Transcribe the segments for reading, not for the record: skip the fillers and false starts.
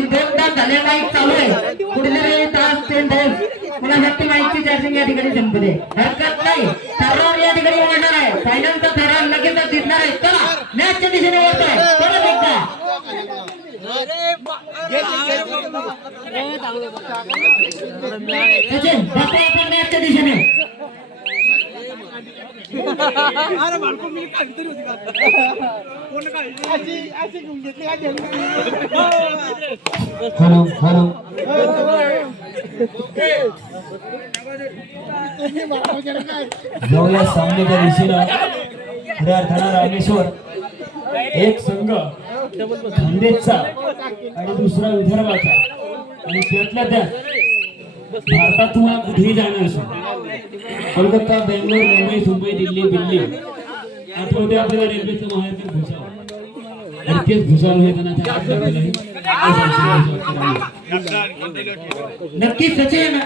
दोन तास झाले माईक चालू आहे कुठेतरी तास ते मला शक्ती माईकची चार्जिंग या ठिकाणी संपते हरकत नाही ठराव या ठिकाणी होणार आहे फायनलचा ठराव लगेच दिसणार आहे चला मॅचच्या दिशेने वळतोय परत एकदा सचिन बापू आपण मॅचच्या दिशेने हॅलो हॅलो जाऊया सामन्याच्या दिशेनं खऱ्या अर्थानं रामेश्वर एक संघ खानदेशचा आणि दुसरा विदर्भाचा आणि त्यातल्या त्यात भारतात तुम्हाला कुठेही जाणार असो कोलकाता बेंगलोर मुंबई मुंबई दिल्ली दिल्ली आठवते आपल्याला रेल्वेचं महाराष्ट्र भुसावळ आणि तेच भुसावळ हे नक्कीच सचिन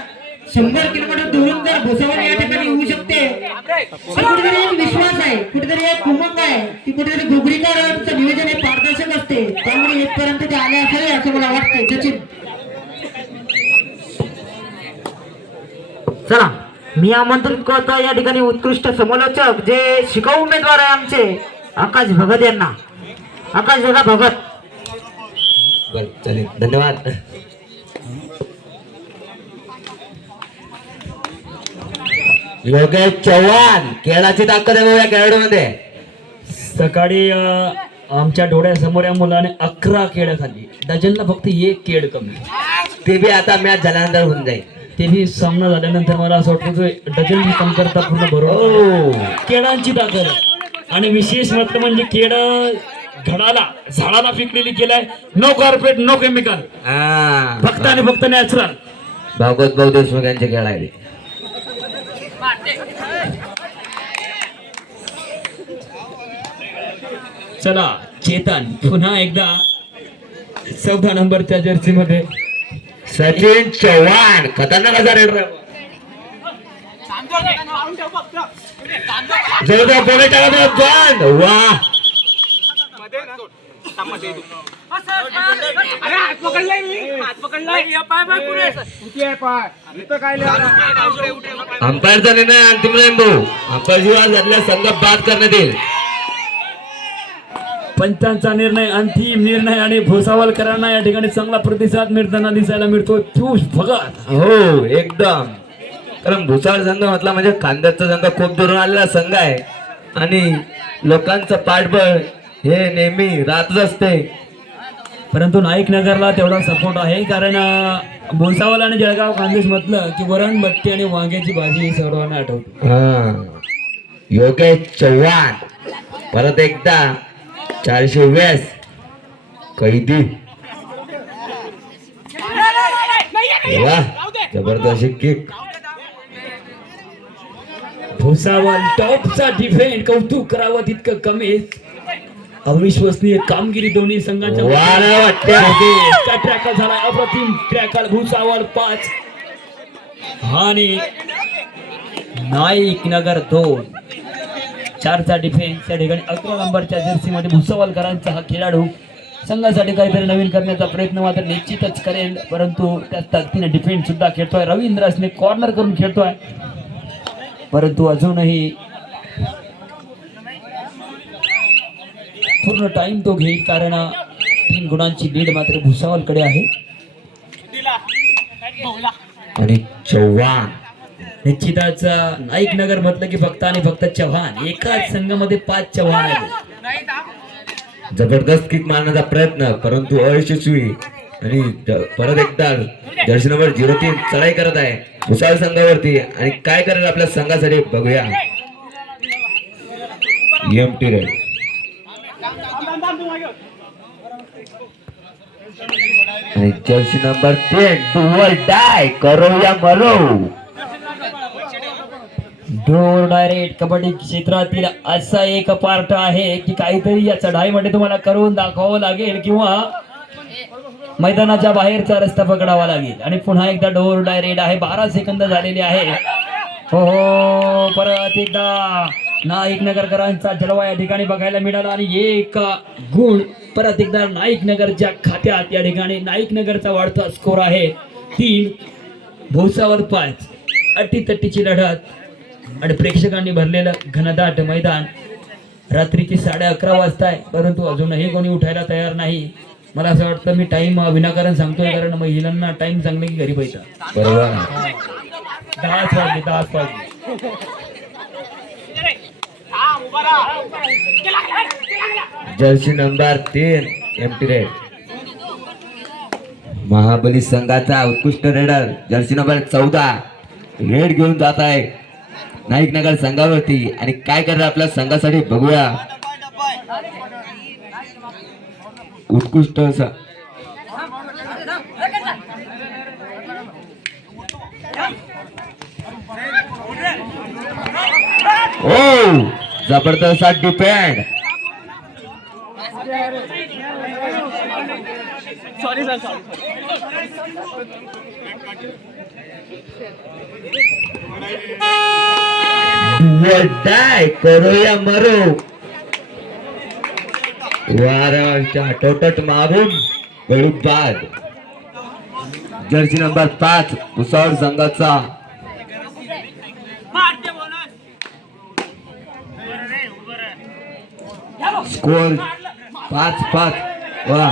100 किलोमीटर दुरून जर भुसावळ या ठिकाणी येऊ शकते कुठेतरी एक विश्वास आहे कुठेतरी एक उमंग आहे ती कुठेतरी घुगरीकरांचं नियोजन हे पारदर्शक असते त्यामुळे इथपर्यंत ते आले असावे असं मला वाटतंय सचिन चला मी आमंत्रित करतो या ठिकाणी उत्कृष्ट समालोचक जे शिकाऊ उमेदवार आहे आमचे आकाश भगत यांना आकाश दादा भगत बर चालेल धन्यवाद योगेश चव्हाण खेळाची ताकद आहे या खेळाडूमध्ये सकाळी आमच्या डोळ्यासमोर या मुलाने 11 केळं खाल्ली डझनला फक्त एक केळ कमी ते बी आता मॅच झाल्यानंतर होऊन जाईल ते बी सामना झाल्यानंतर मला असं वाटतं डझन कमतरता पूर्ण बरोबर केळांची ताकद आणि विशेष म्हटलं म्हणजे केळ झाडाला पिकलेली केलाय नो कार्पेट नो केमिकल फक्त आणि फक्त नॅचरल भागवत भाऊ देशमुख यांचे खेळ आहे चला चेतन पुन्हा एकदा 14 नंबरच्या जर्सी मध्ये सचिन चव्हाण खतरनाक असा रेड जवळजवळ पुणे बंद वा अंपायरचा निर्णय अंतिम नाही भाऊ अंपायर जीवा संघ बाद करण्यात येईल पंचांचा निर्णय अंतिम निर्णय आणि भुसावळकरांना या ठिकाणी चांगला प्रतिसाद मिळताना दिसायला मिळतो पियुष भगत हो एकदम कारण भुसावळ संघ म्हटला म्हणजे खानदेशचा संघ खूप दुरून आलेला संघ आहे आणि लोकांचं पाठबळ हे नेहमी राहतच असते परंतु नाईक नगरला तेवढा सपोर्ट आहे कारण भुसावळ आणि जळगाव खानदेश म्हटलं की वरण बट्टी आणि वांग्याची भाजी ही सर्वांना आठवते योगेश चव्हाण परत एकदा 420 कैदी वा जबरदस्त किक भुसावळ टॉपचा डिफेंड कौतुक करावं तितकं कमी अविश्वसनीय कामगिरी दोन्ही संघांच्या ट्रॅकल झाला अप्रतिम ट्रॅकल भुसावळ 5 आणि नाईक नगर 2 4चा डिफेन्स या ठिकाणी 11 नंबरच्या जर्सी मध्ये भुसावळकरांचा हा खेळाडू संघासाठी काहीतरी नवीन करण्याचा प्रयत्न मात्र निश्चितच करेल परंतु त्याच ताकदीने डिफेन्स सुद्धा खेळतोय रवींद्र असणे कॉर्नर करून खेळतोय परंतु अजूनही पूर्ण टाइम तो घेईल कारण 3 गुणांची लीड मात्र भुसावळकडे आहे आणि चव्हाण निश्चितच नाईक नगर म्हटलं की फक्त आणि फक्त चव्हाण एकाच संघामध्ये 5 चव्हाण आहेत जबरदस्त किक मारण्याचा प्रयत्न परंतु अयशस्वी आणि परत एकदा जर्सी नंबर 03 चढाई करत आहे भुसावळ संघावरती आणि काय करेल आपल्या संघासाठी बघूया एमटी रेड आणि जर्सी नंबर 10 डुअल डाय करो या मरो डोर डायरेक्ट कबड्डी क्षेत्रातील असा एक पार्ट आहे की काहीतरी या चढाईमध्ये तुम्हाला करून दाखवावं लागेल किंवा मैदानाच्या बाहेरचा रस्ता पकडावा लागेल आणि पुन्हा एकदा डोर डायरेक्ट आहे 12 सेकंद झालेले आहे हो परत एकदा नाईक नगरकरांचा जलवा या ठिकाणी बघायला मिळाला आणि एक गुण परत एकदा नाईक नगरच्या खात्यात या ठिकाणी नाईक नगरचा वाढता स्कोर आहे 3 भोसावर 5 अटीतटीची लढत आणि प्रेक्षकांनी भरलेलं घनदाट मैदान रात्रीची 11:30 वाजता आहे परंतु अजूनही कोणी उठायला तयार नाही मला असं वाटतं मी टाइम विनाकारण सांगतोय कारण महिलांना टाइम सांगले की घरी पैसा बरोबर 10 वाजले जर्सी नंबर 3 एमटी रेड महाबली संघाचा उत्कृष्ट रेडर जर्सी नंबर 14 रेड घेऊन जात आहे नाईक नगर संघावरती आणि काय करणार आपल्या संघासाठी बघूया उत्कृष्ट असा ओ जबरदस्त डिपेंड डाय करो या मरो वाराच्या टोटट मारून गळूत बाद जर्सी नंबर 5 भुसावळ संघाचा स्कोर 5-5 वा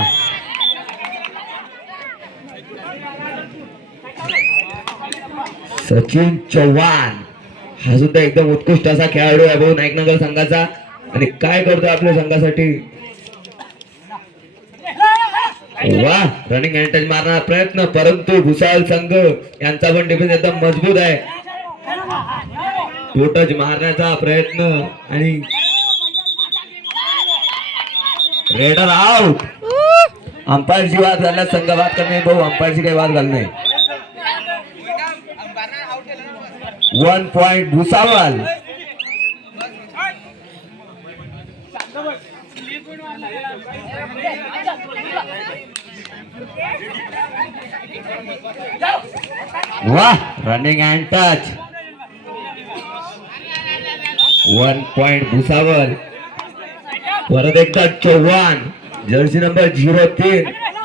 सचिन चव्हाण हा सुद्धा एकदम उत्कृष्ट असा खेळाडू आहे भाऊ नाईकनगर संघाचा आणि काय करतो आपल्या संघासाठी वा रनिंग अटॅच मारण्याचा प्रयत्न परंतु भुसावळ संघ यांचा पण डिफेन्स एकदम मजबूत आहे टोटच मारण्याचा प्रयत्न आणि रेडर आउट अंपायरची वाद घालण्यास संघ वाद करणे भाऊ अंपायरची काही वाद घालणे 1 पॉइंट भुसावळ वाह running and touch 1 point Bhusawal परत एकदा चव्हाण जर्सी नंबर 03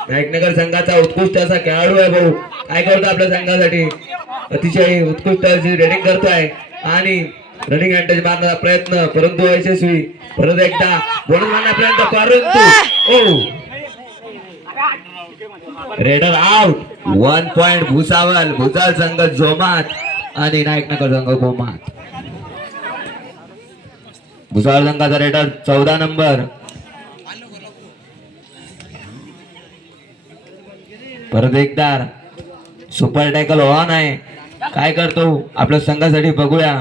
नाईकनगर संघाचा उत्कृष्ट असा खेळाडू आहे भाऊ काय करतो आपल्या संघासाठी अतिशय उत्कृष्ट अशी रेडिंग करतोय आणि रनिंग अँटच मारण्याचा प्रयत्न परंतु यशस्वी परत एकदा बोनस मारण्यापर्यंत परंतु रेडर आउट 1 पॉइंट भुसावळ संघ जोमात आणि नाईकनगर संघ गोमात भुसावळ संघाचा रेडर 14 नंबर परत एकदा सुपर टॅकल ऑन आहे काय करतो आपल्या संघासाठी बघूया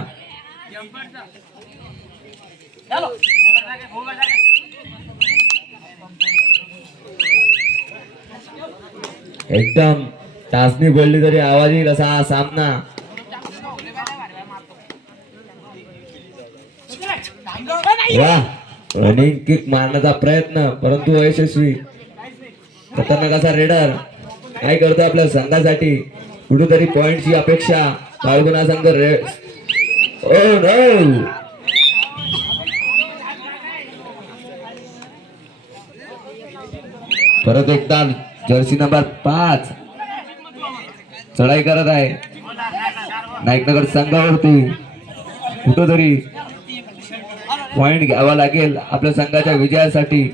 एकदम टाचणी बोलली तरी आवाज येईल असा हा सामना वा रनिंग किक मारण्याचा प्रयत्न परंतु अयशस्वी खतरनाक असा रेडर काय करतो आपल्या संघासाठी कुठेतरी पॉइंटची अपेक्षा बाळगुणा संघ ओ नो परत एकदा जर्सी नंबर 5 चढाई करत आहे नाईकनगर संघावरती कुठेतरी पॉइंट घ्यावा लागेल आपल्या संघाच्या विजयासाठी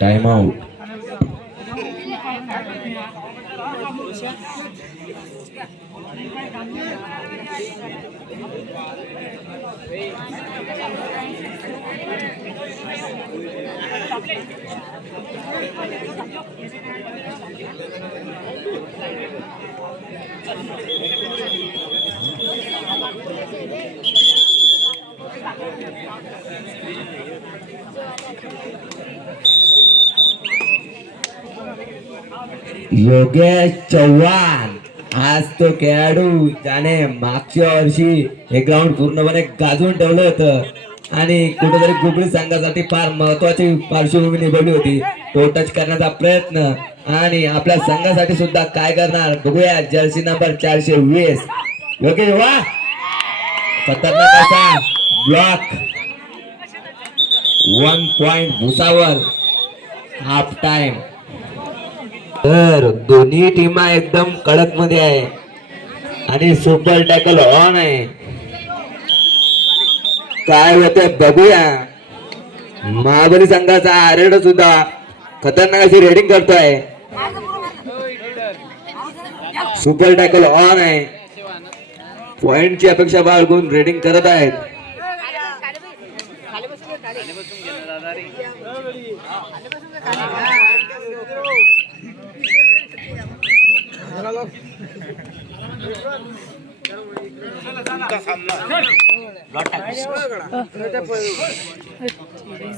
टाइम आउट योगेश चव्हाण आज तो खेळाडू ज्याने मागच्या वर्षी हे ग्राउंड पूर्णपणे गाजवून ठेवलं होतं आणि कुठेतरी गुगली संघासाठी फार महत्वाची पार्श्वभूमी निभवली होती. तो टच करण्याचा प्रयत्न आणि आपल्या संघासाठी सुद्धा काय करणार बघूया. जर्सी नंबर 420 योग्य वा खतरनाक असा block. 1 point Bhusawal. Half time. तर दोन्ही टीमा एकदम कडक मध्ये आहे आणि सुपर टॅकल ऑन आहे. काय होते बघूया. महाबली संघाचा आरेड सुद्धा खतरनाक अशी रेडिंग करतोय. सुपर टॅकल ऑन आहे. पॉइंटची अपेक्षा बाळगून रेडिंग करत आहेत.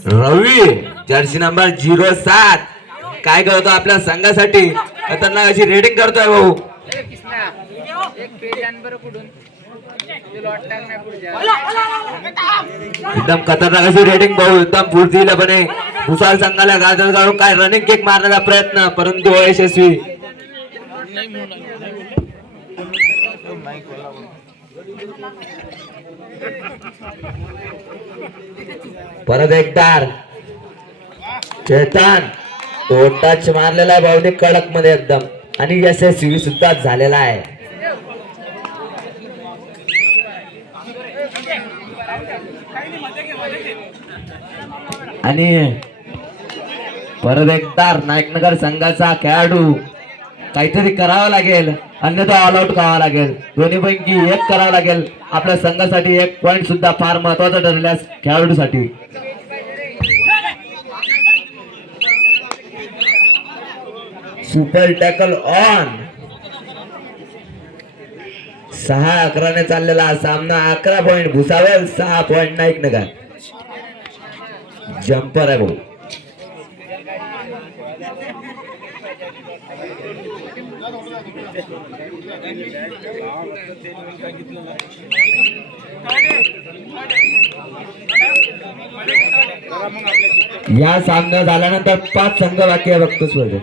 रवी जर्सी नंबर 07 काय करतो आपल्या संघासाठी खतरनाक अशी रेडिंग करतोय भाऊ. एकदम खतरनाक अशी रेडिंग भाऊ. एकदम फुर्तीलापणे भुसावळ संघाला गाजर काढून काय रनिंग किक मारण्याचा प्रयत्न परंतु अयशस्वी. परत एकदा चेतन तो टच मारलेला आहे भाऊने कडक मध्ये एकदम आणि यशस्वी सुद्धा झालेला आहे. आणि परत एकदा नायकनगर संघाचा खेळाडू काहीतरी करावं लागेल अन्यथा ऑल आउट करावं लागेल. दोन्ही पैकी एक करावं लागेल. आपल्या संघासाठी एक पॉइंट सुद्धा फार महत्वाचा ठरलेला खेळाडूसाठी. Super tackle on. 6-11 ने चाललेला सामना. 11 पॉइंट भुसावळ, 6 पॉइंट नाईकनगर. जम्पर आहे भाऊ. या सामना झाल्यानंतर 5 संघ बाकी आहे बघतो स्पर्धेत.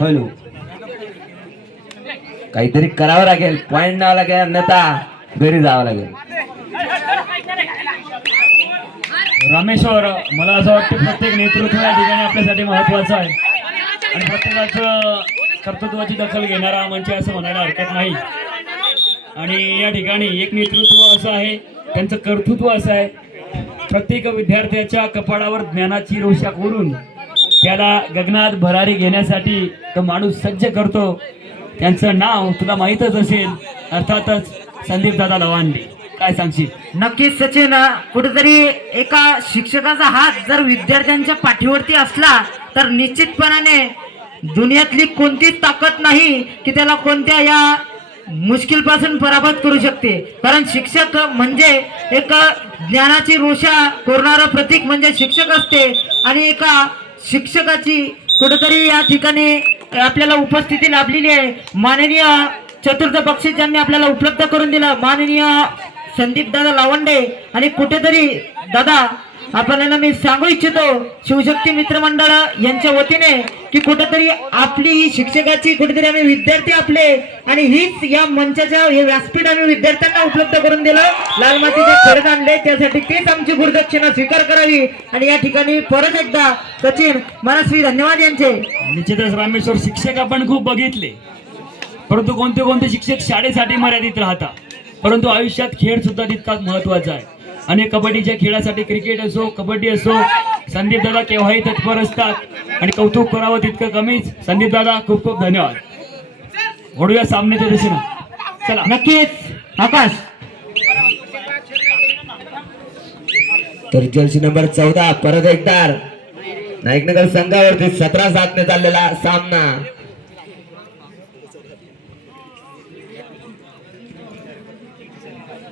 हॅलो काहीतरी करावं लागेल. पॉइंट न्यावं लागेल अन्यथा घरी जावं लागेल. रामेश्वर मला असं वाटतं प्रत्येक नेतृत्व या ठिकाणी आपल्यासाठी महत्वाचं आहे आणि प्रत्येकाचं कर्तृत्वाची दखल घेणारा मंच असं म्हणायला हरकत नाही. आणि या ठिकाणी एक नेतृत्व असं आहे, त्यांचं कर्तृत्व असं आहे. प्रत्येक विद्यार्थ्याच्या कपाळावर ज्ञानाची रोषा करून त्याला गगनात भरारी घेण्यासाठी तो माणूस सज्ज करतो. त्यांचं नाव तुला माहीतच असेल, अर्थातच संदीप दादा लवांडे. काय सांगशील? नक्कीच सचिन, कुठेतरी एका शिक्षकाचा हात जर विद्यार्थ्यांच्या पाठीवरती असला तर निश्चितपणाने दुनियातली कोणतीच ताकद नाही की त्याला कोणत्या या मुश्किल पासून पराभूत करू शकते. कारण शिक्षक म्हणजे एक ज्ञानाची रोषा करणारं प्रतीक म्हणजे शिक्षक असते. आणि एका शिक्षकाची कुठेतरी या ठिकाणी आपल्याला उपस्थिती लाभलेली आहे. माननीय चतुर्थ बक्षीस ज्यांनी आपल्याला उपलब्ध करून दिलं माननीय संदीप दादा लावंडे. आणि कुठेतरी दादा आपल्याला मी सांगू इच्छितो शिवशक्ती मित्रमंडळ यांच्या वतीने की कुठेतरी आपली ही शिक्षकाची कुठेतरी आम्ही विद्यार्थी आपले आणि हीच या मंचाच्या हे व्यासपीठ आम्ही विद्यार्थ्यांना उपलब्ध करून दिलं. लाल मातीचे खरंच आणले त्यासाठी तेच आमची गुरुदक्षिणा स्वीकार करावी. आणि या ठिकाणी परत एकदा सचिन मनस्वी धन्यवाद यांचे. निश्चितच रामेश्वर, शिक्षक आपण खूप बघितले, परंतु कोणते कोणते शिक्षक शाळेसाठी मर्यादित राहतात, परंतु आयुष्यात खेळ सुद्धा तितकाच महत्वाचा आहे. आणि कबड्डीच्या खेळासाठी क्रिकेट असो कबड्डी असो संदीप दादा केव्हाही तत्पर असतात आणि कौतुक करावं तितकं कमीच. संदीप दादा खूप खूप धन्यवाद. ओढूया सामन्याच्या दिशेनं. चला. नक्कीच आकाश. तर जर्सी नंबर 14 परत एकदा नाईकनगर संघावरती 17-7 ने चाललेला सामना.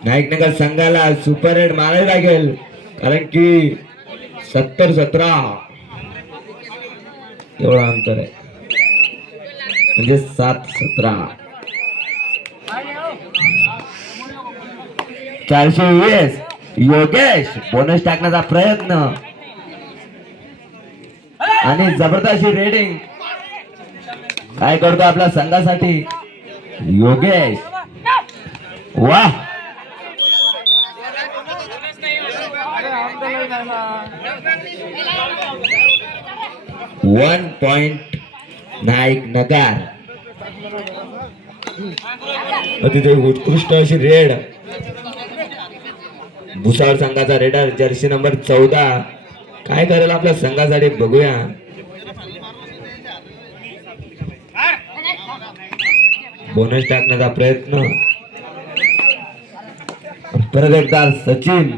नाईकनगर संघाला सुपर हिट मारायला लागेल कारण की 70-17 एवढं अंतर आहे, म्हणजे 7-17. 420 योगेश बोनस टाकण्याचा प्रयत्न आणि जबरदस्त रेडिंग. काय करतो आपल्या संघासाठी योगेश. वाह, 1 पॉइंट नाईक नगर. अतिशय उत्कृष्ट अशी रेड भुसावळ संघाचा रेडर जर्सी नंबर 14 काय करेल आपल्या संघासाठी बघूया. बोनस टाकण्याचा प्रयत्न. परत एकदा सचिन.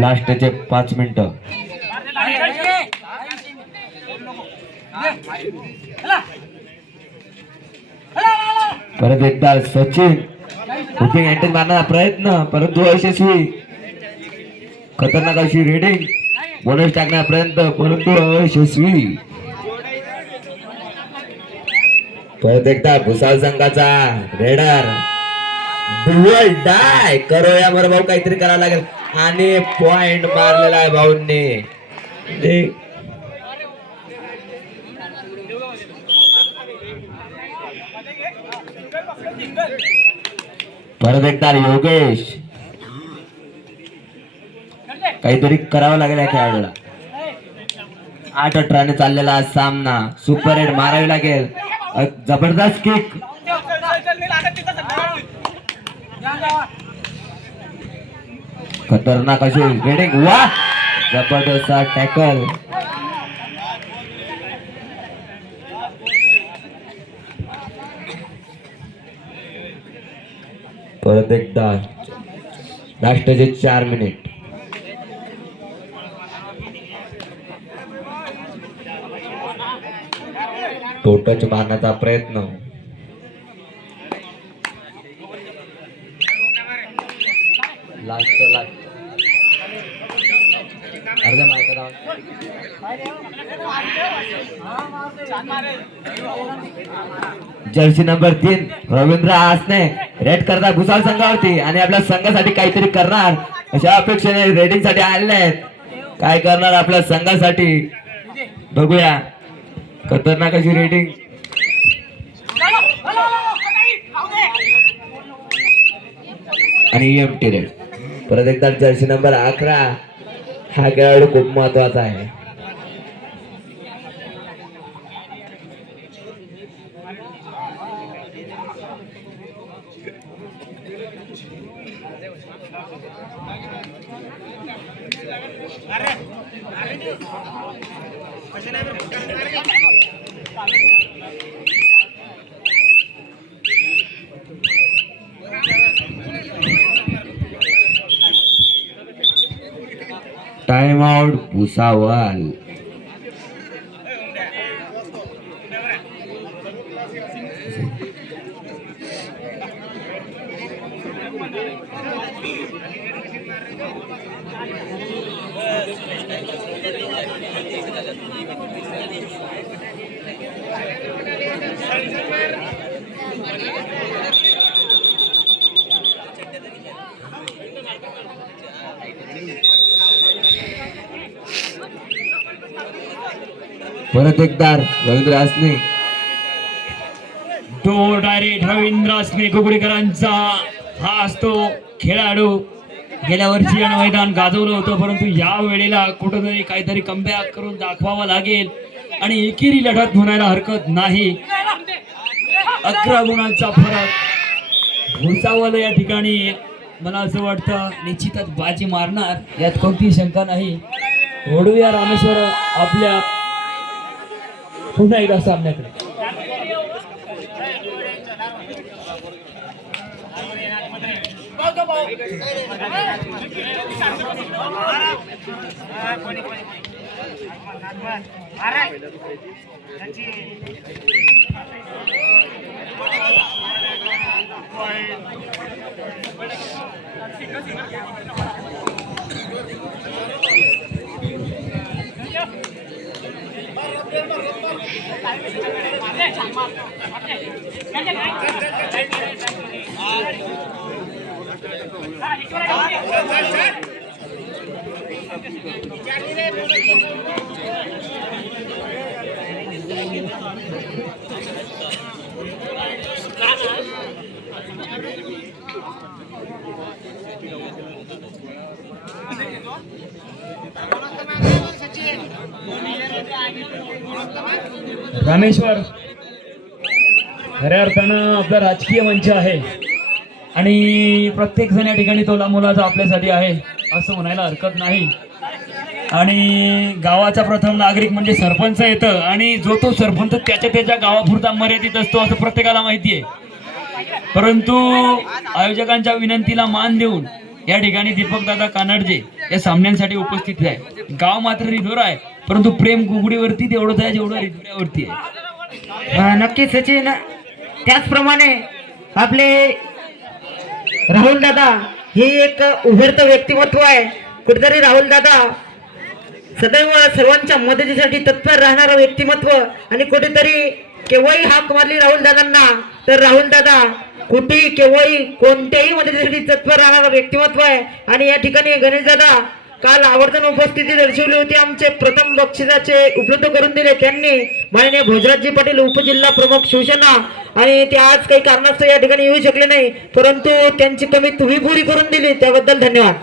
लास्टचे 5 मिनिटं. परत एकदा सचिन हुकिंग अँटेन मारण्याचा प्रयत्न, परंतु अयशस्वी. खतरनाक अशी रेडिंग. बोनस टाकण्याचा प्रयत्न, परंतु अयशस्वी. परत एकदा भुसावळ संघाचा रेडर डुअल डाय करूया बरं भाऊ, काहीतरी करावं लागेल. आणि पॉइंट मारलेला आहे भाऊंनी. परत एकदा योगेश. काहीतरी करावं लागेल या खेळाडूला. 8-18 ने चाललेला सामना. सुपर हिट मारावी लागेल. जबरदस्त किक. खतरनाक अशी रेडिंग. वाह, जबरदस्त टॅकल. परत एकदा लास्टचे 4 मिनिट. टोटच मारण्याचा प्रयत्न. जर्सी नंबर 3 रवींद्र आसने रेड करतात भुसावळ संघावरती आणि आपल्या संघासाठी काहीतरी करणार अशा अपेक्षेने रेडिंग साठी आलेले आहेत. काय करणार आपल्या संघासाठी बघूया. खतरनाक अशी रेडिंग. आणि एमटी रेड. परत एकदा जर्सी नंबर 11 हा खेळाडू खूप महत्वाचा आहे. Time out Bhusawal. परत एकदा रवींद्र आसने. तो डायरेक्ट रवींद्र आसने कुकडीकरांचा हा असतो खेळाडू. गेल्या वर्षी यानं मैदान गाजवलं होतं, परंतु या वेळेला कुठंतरी काहीतरी कमबॅक करून दाखवावं लागेल आणि एकेरी लढत म्हणायला हरकत नाही. 11 गुणांचा फरक. भुसावळ या ठिकाणी मला असं वाटतं निश्चितच बाजी मारणार, यात कोणतीही शंका नाही. ओढूया रामेश्वर आपल्या पुन्हा एकदा सामन्याकडे. रामेश्वर खऱ्या अर्थानं आपला राजकीय मंच आहे आणि प्रत्येक जण या ठिकाणी तोला मोलाचा आपल्यासाठी आहे असं म्हणायला हरकत नाही. आणि गावाचा प्रथम नागरिक म्हणजे सरपंच येतं आणि जो तो सरपंच त्याच्या गावापुरता मर्यादित असतो असं प्रत्येकाला माहिती आहे. परंतु आयोजकांच्या विनंतीला मान देऊन या ठिकाणी दीपकदादा कानडजे या सामन्यांसाठी उपस्थित आहे. गाव मात्र रिधोरा आहे परंतु प्रेम गुगडीवरती तेवढंच आहे जेवढं रिधोऱ्यावरती आहे. नक्कीच सचिन, त्याचप्रमाणे आपले राहुल दादा हे एक उभरतं व्यक्तिमत्व आहे. कुठेतरी राहुल दादा सदैव सर्वांच्या मदतीसाठी तत्पर राहणारं व्यक्तिमत्व आणि कुठेतरी केव्हाही हाक मारली राहुल दादांना तर राहुल दादा कुठेही केव्हाही कोणत्याही मदतीसाठी तत्पर राहणारं व्यक्तिमत्व आहे. आणि या ठिकाणी गणेश दादा काल आवर्जून उपस्थिती दर्शवली होती. आमचे प्रथम बक्षिसाचे उपलब्ध करून दिले त्यांनी माननीय भोजराजजी पाटील उपजिल्हा प्रमुख शिवसेना. आणि ते आज काही कारणास्तव या ठिकाणी येऊ शकले नाही परंतु त्यांची कमी तुम्ही पुरी करून दिली त्याबद्दल धन्यवाद.